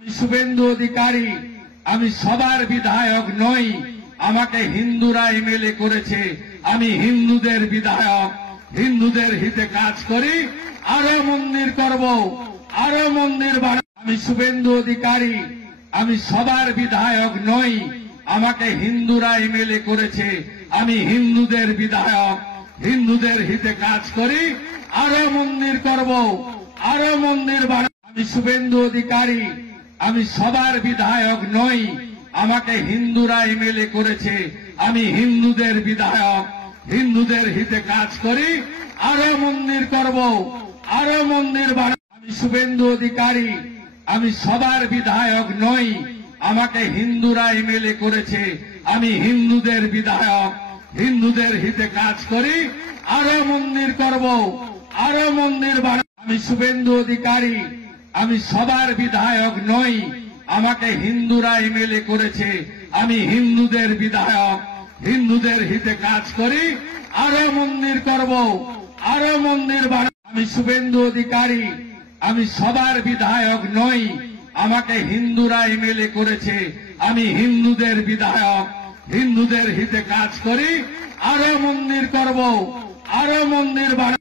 আমি শুভেন্দু অধিকারী, আমি সবার বিধায়ক নই। আমাকে হিন্দুরা এমএলএ করেছে। আমি হিন্দুদের বিধায়ক, হিন্দুদের হিতে কাজ করি। আরো মন্দির করব, আরো মন্দির বানাবো। আমি শুভেন্দু অধিকারী, আমি সবার বিধায়ক নই। আমাকে হিন্দুরা এমএলএ করেছে। আমি হিন্দুদের বিধায়ক, হিন্দুদের হিতে কাজ করি। আরো মন্দির করব, আরো মন্দির বানাবো। আমি শুভেন্দু অধিকারী, আমি সবার বিধায়ক নই। আমাকে হিন্দুরা এমএলএ করেছে। আমি হিন্দুদের বিধায়ক, হিন্দুদের হিতে কাজ করি। আরো মন্দির করব, আরো মন্দির বানাবো। আমি শুভেন্দু অধিকারী, আমি সবার বিধায়ক নই। আমাকে হিন্দুরা এমএলএ করেছে। আমি হিন্দুদের বিধায়ক, হিন্দুদের হিতে কাজ করি। আরো মন্দির করব, আরো মন্দির বানাবো। আমি শুভেন্দু অধিকারী, আমি সবার বিধায়ক নই। আমাকে হিন্দুরা এমএলএ করেছে। আমি হিন্দুদের বিধায়ক, হিন্দুদের হিতে কাজ করি। আরো মন্দির করব, আরো মন্দির বানাবো। আমি শুভেন্দু অধিকারী, আমি সবার বিধায়ক নই। আমাকে হিন্দুরা এমএলএ করেছে। আমি হিন্দুদের বিধায়ক, হিন্দুদের হিতে কাজ করি। আরো মন্দির করব, আরো মন্দির বানাবো।